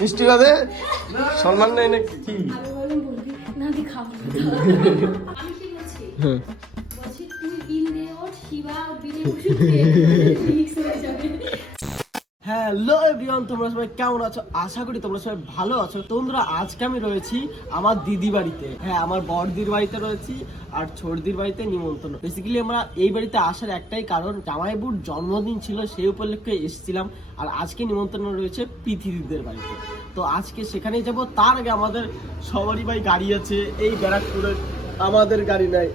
মিষ্টি বাদে সম্মান নেই নাকি? হ্যালো এভরিওয়ান, তোমরা সবাই কেমন আছো? আশা করি তোমরা সবাই ভালো আছো। তোমরা আজকে আমি রয়েছি আমার দিদি বাড়িতে, হ্যাঁ আমার বড়দির বাড়িতে রয়েছি আর ছোটদির বাড়িতে নিমন্ত্রণ। বেসিক্যালি আমরা এই বাড়িতে আসার একটাই কারণ, জামাইবুর জন্মদিন ছিল, সেই উপলক্ষে এসেছিলাম। আর আজকে নিমন্ত্রণ রয়েছে পৃথিবীদের বাড়িতে, তো আজকে সেখানেই যাব। তার আগে আমাদের সবারই ভাই গাড়ি আছে এই ব্যারাকপুরের, আমাদের গাড়ি নাই।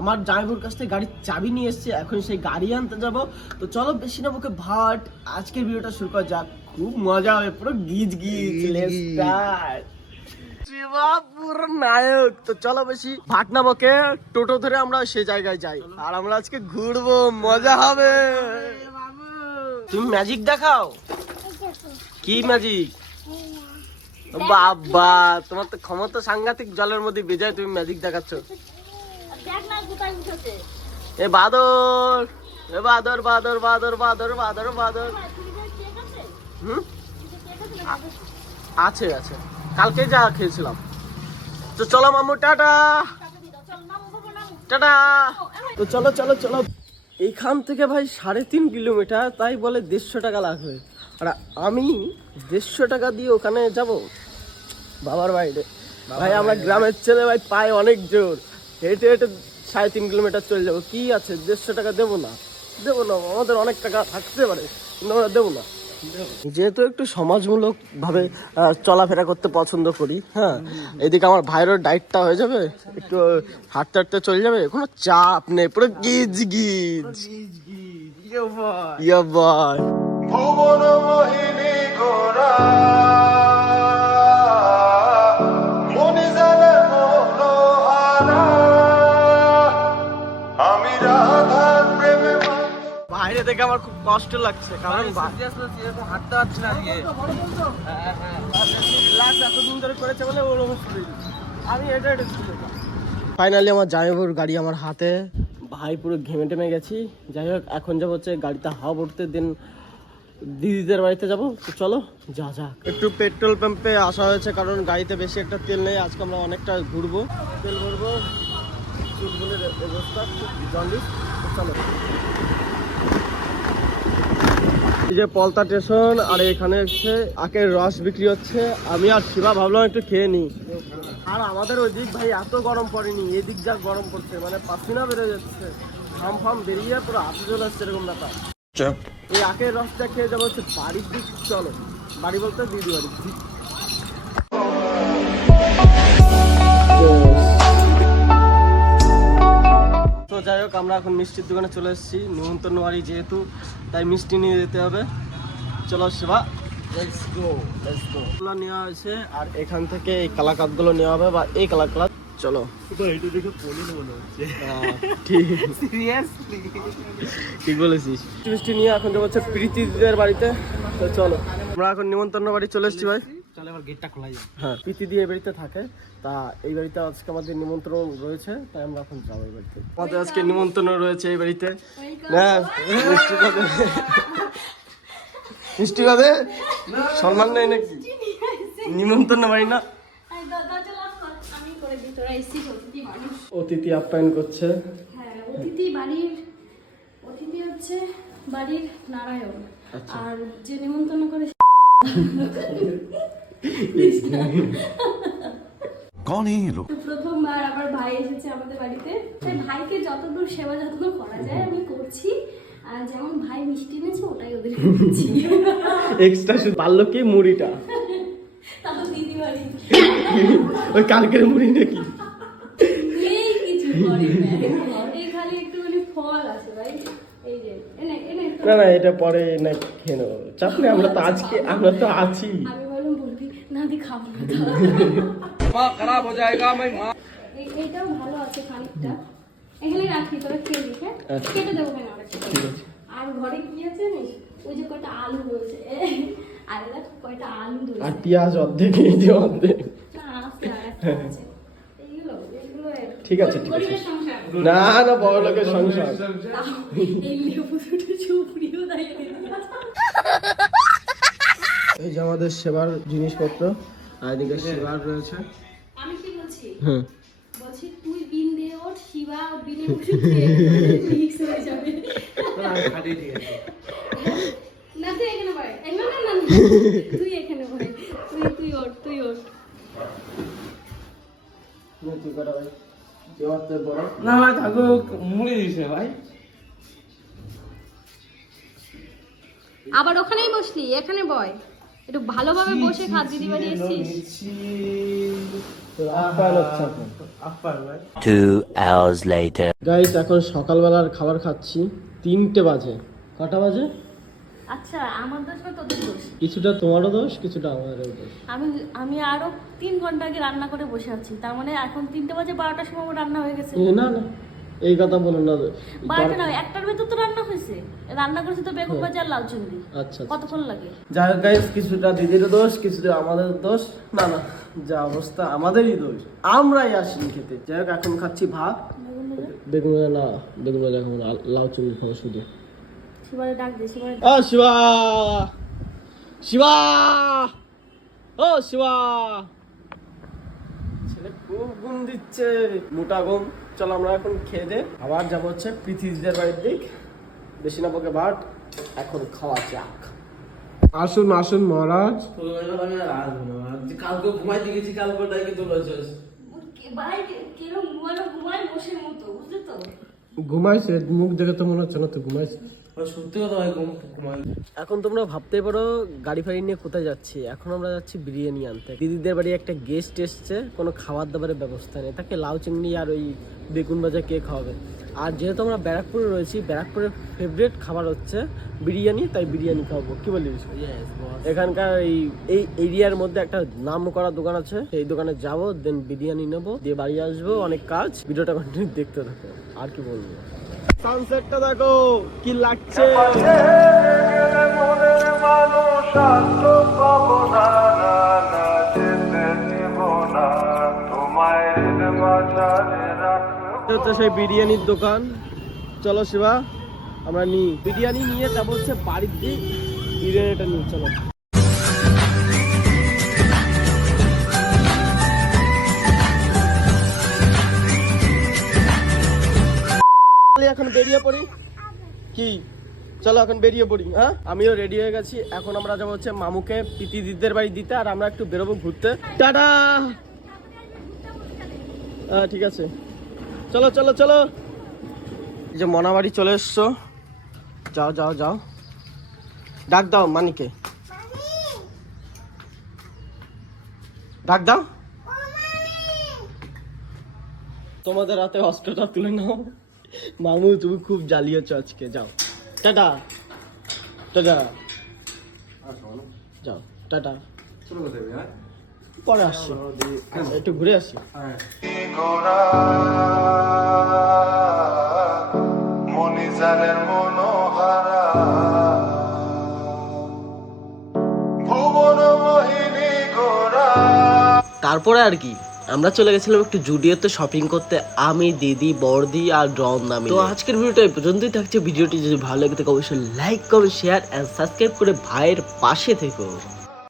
আমার জামাইবুর কাছ থেকে গাড়ির চাবি নিয়ে এসছে, এখন সেই গাড়ি আনতে যাব। তো চলো বেশি না বকে ভাট আজকের ভিডিওটা শুরু করা যাক। খুব মজা হবে, পুরো গিজ গিজ। Let's start. শিবাপুর নায়ক। তো চলো বেশি ভাট না বকে টোটো ধরে আমরা সেই জায়গায় যাই, আর আমরা আজকে ঘুরবো, মজা হবে। তুমি ম্যাজিক দেখাও। কি ম্যাজিক? বাবা তোমার তো ক্ষমতা সাংঘাতিক, জলের মধ্যে বেজায় তুমি ম্যাজিক দেখাচ্ছ। এ বাদর, এ বাদর বাদর বাদর বাদর বাদর বাদর। আছে আছে, কালকে যা খেয়েছিলাম। তো চলো মামু, টাটা টাটা। তো চলো চলো চলো। এখান থেকে ভাই 3.5 কিলোমিটার, তাই বলে 150 টাকা লাগবে। আর আমি 150 টাকা দিয়ে ওখানে যাব বাবার বাইরে? ভাই আমরা গ্রামের ছেলে ভাই, পায়ে অনেক জোর, হেঁটে হেঁটে 3.5 কিলোমিটার চলে যাবো। কি আছে 150 টাকা দেবো না? দেবো না, আমাদের অনেক টাকা থাকতে পারে কিন্তু আমরা দেবো না। যেহেতু একটু সমাজমূলক ভাবে চলাফেরা করতে পছন্দ করি, হ্যাঁ এদিকে আমার ভাইয়েরও ডায়েটটা হয়ে যাবে, একটু হাঁটতে হাঁটতে চলে যাবে, কোনো চাপ নেই, পুরো গিজ গিজ। ইয়া ভাই ভুবন মোহিনী গোরা মনে জানে মনোহারা, আমি রাধার প্রেমে। বাইরে থেকে আমার খুব কষ্ট লাগছে, কারণ হাঁটতে পারছি না আজকে। এতদিন ধরে করেছে বলে ওর অবস্থা। আমি এটা ফাইনালি আমার জামাইবাবুর গাড়ি আমার হাতে। ভাই পুরো ঘেমে টেমে গেছি। যাই হোক এখন যাবো হচ্ছে গাড়িতে হাওয়া ভরতে, দিন দিদিদের বাড়িতে যাবো। তো চলো যা যা। একটু পেট্রোল পাম্পে আসা হয়েছে, কারণ গাড়িতে বেশি একটা তেল নেই। আজকে আমরা অনেকটা ঘুরবো, তেল ভরবো। চুলগুলোর অবস্থা খুব জন্ডিস। চলো, এই যে পলতা স্টেশন, আর এখানে হচ্ছে আখের রস বিক্রি হচ্ছে। আমি আর শিবা ভাবলাম একটু খেয়ে নিই। আর আমাদের ওই দিক ভাই এত গরম পড়েনি, এদিক যা গরম পড়ছে, মানে পাসিনা বেড়ে যাচ্ছে, ঘাম ফাম বেরিয়ে পুরো হাতে চলে আসছে, এরকম ব্যাপার। এই আখের রসটা খেয়ে যাবো হচ্ছে বাড়ির দিক। চলো, বাড়ি বলতে দিদি বাড়ি। তো যাই হোক আমরা এখন মিষ্টির দোকানে চলে এসেছি, নিমন্ত্রণ বাড়ি যেহেতু, তাই মিষ্টি নিয়ে যেতে হবে। চলো Shiva, let's go let's go. নেওয়া হয়েছে, আর এখান থেকে এই কালাকাত গুলো নেওয়া হবে, বা এই কালাকাত। চলো ঠিক বলেছিস। মিষ্টি নিয়ে এখন যাবো হচ্ছে প্রীতিদের বাড়িতে। তো চলো, আমরা এখন নিমন্ত্রণ বাড়ি চলে এসেছি ভাই। চলো এবার গেটটা খোলা যায়। হ্যাঁ, প্রীতি দিয়ে এই বাড়িতে থাকে, তা এই বাড়িতে আজকে আমাদের নিমন্ত্রণ রয়েছে, তাই আমরা এখন যাবো এই বাড়িতে। আমাদের আজকে নিমন্ত্রণ রয়েছে এই বাড়িতে। হ্যাঁ মিষ্টি বাদে সম্মান নেই নাকি? নিমন্ত্রণ বাড়ি না, অতিথি আপ্যায়ন করছে। হ্যাঁ, অতিথি বাড়ির অতিথি হচ্ছে বাড়ির নারায়ণ। আর যে নিমন্ত্রণ করে প্রথমবার আবার ভাই এসেছে আমাদের বাড়িতে, তাই ভাইকে যতদূর সেবা যত্ন করা যায় আমি করছি। আর যেমন ভাই মিষ্টি এনেছে ওটাই ওদের দিচ্ছি। এক্সট্রা শুধু পারলো কি মুড়িটা, তাও দিদি বাড়ি ওই কালকের মুড়ি নাকি? এই কিছু করে না, এই খালি একটুখানি ফল আছে ভাই। এই যে এনে এনে না না, এটা পরে না খেয়ে নেবো, চাপ নেই, আমরা তো আজকে আমরা তো আছি। আমি বললাম বলবি না, দি খাবো না, মা খারাপ হয়ে যায়গা। আমি মা এইটাও ভালো আছে খানিকটা, এখানে রাখি, তোরা খেয়ে দিস। হ্যাঁ, কেটে দেবো কেন আরেকটা। আর ঘরে কি আছে জানিস? ওই যে কয়টা আলু রয়েছে, আর দেখ কয়টা আলু রয়েছে, আর পেঁয়াজ অর্ধেক, এই যে অর্ধেক। না আছে, আর একটা আছে। এইগুলো ঠিক আছে ঠিক আছে। গরিবের সংসার। না না বড় লোকের সংসার। এই লেবু দুটো চুপড়িও দাঁড়িয়ে এই যে আমাদের সেবার জিনিসপত্র, আর এদিকে সেবার রয়েছে। আমি কি বলছি হুম, বলছি তুই বিন দিয়ে ওর শিবা বিনে বসে মিক্স হয়ে যাবে। না তুই এখানে বয়, না না না তুই এখানে বয়, তুই ওর তুই করা ভাই, এবার তোর বড়। না ভাই থাকুক, মুড়ি দিছে ভাই। আবার ওখানেই বসলি, এখানে বয়, একটু ভালোভাবে বসে খা, দিদি বাড়ি এসেছিস। 2 hours later. গাইস এখন সকালবেলার খাবার খাচ্ছি, 3টে বাজে। কটা বাজে? আচ্ছা আমার দোষ না তোদের দোষ? কিছুটা তোমারও দোষ, কিছুটা আমারও দোষ। আমি আরো 3 ঘন্টা আগে রান্না করে বসে আছি, তার মানে এখন 3টে বাজে, 12টার সময় আমার রান্না হয়ে গেছে। না না এই কথা বলো না। 12টা না, 1টার ভেতর তো রান্না হয়েছে। রান্না করেছে তো বেগুন ভাজা আর লাউ চিংড়ি। আচ্ছা কতক্ষণ লাগে? যাই হোক গাইস, কিছুটা দিদির দোষ, কিছুটা আমাদের দোষ। না না, যা অবস্থা আমাদেরই দোষ, আমরাই আসিনি খেতে। যাই হোক এখন খাচ্ছি ভাত, বেগুন ভাজা না, বেগুন ভাজা খাবো না, লাউ চিংড়ি খাবো শুধু। শিবারে ডাক দে, শিবারে শিবা, শিবা, ও শিবা, ছেলে খুব ঘুম দিচ্ছে, মোটা ঘুম। চলো আমরা এখন খেয়ে দে, আবার যাবো হচ্ছে প্রীতিদের বাড়ির দিক। বেশি না বকে বাট, এখন খাওয়া যাক। আসুন আসুন মহারাজ। কালকে ঘুমাইতে গেছি, কালকে ডাইকে তুলেছিস। ভাই কেরম ঘুমায় বসে মতো, বুঝলি তো? ঘুমাইছে, মুখ দেখে তো মনে হচ্ছে না তো ঘুমাইছে। সত্যি কথা ভাই, ঘুমাই। এখন তোমরা ভাবতে পারো গাড়ি ফাড়ি নিয়ে কোথায় যাচ্ছি। এখন আমরা যাচ্ছি বিরিয়ানি আনতে। দিদিদের বাড়ি একটা গেস্ট এসছে, কোনো খাবার দাবারের ব্যবস্থা নেই, তাকে লাউ চিংড়ি আর ওই বেগুন ভাজা কে খাওয়াবে। আর যেহেতু আমরা ব্যারাকপুরে রয়েছি, ব্যারাকপুরের ফেভারিট খাবার হচ্ছে বিরিয়ানি, তাই বিরিয়ানি খাওয়াবো। কি বলিস? এখানকার এই এরিয়ার মধ্যে একটা নাম করা দোকান আছে, সেই দোকানে যাবো, দেন বিরিয়ানি নেবো, দিয়ে বাড়ি আসবো। অনেক কাজ, ভিডিওটা কন্টিনিউ দেখতে থাকো। আর কি বলবো, সানসেটটা দেখো কি লাগছে। সেই বিরিয়ানির দোকান, চলো শিবা আমরা নিই বিরিয়ানি, নিয়ে যাবো হচ্ছে বাড়ির দিক, বিরিয়ানিটা নিই। চলো এখন বেরিয়ে পড়ি কি, চলো এখন বেরিয়ে পড়ি। হ্যাঁ আমিও রেডি হয়ে গেছি, এখন আমরা যাবো হচ্ছে মামুকে প্রীতি দিদিদের বাড়ি দিতে, আর আমরা একটু বেরোবো ঘুরতে। টাটা। ঠিক আছে, চলো চলো চলো। এই যে মনা বাড়ি চলে এসছো, যাও যাও যাও, ডাক দাও মানিকে, ডাক দাও। তোমাদের হাতে অস্ত্রটা তুলে নাও। মামু তুমি খুব জ্বালিয়েছো আজকে, যাও টাটা টাটা, যাও টাটা। পরে আসছি, একটু ঘুরে আসি। তারপরে আর কি, আমরা চলে গেছিলাম একটু জুডিওতে শপিং করতে, আমি, দিদি, বড়দি আর ড্রন নামে। তো আজকের ভিডিওটা এই পর্যন্তই থাকছে। ভিডিওটি যদি ভালো লাগে থাকে অবশ্যই like, comment, share and subscribe করে ভাইয়ের পাশে থেকো।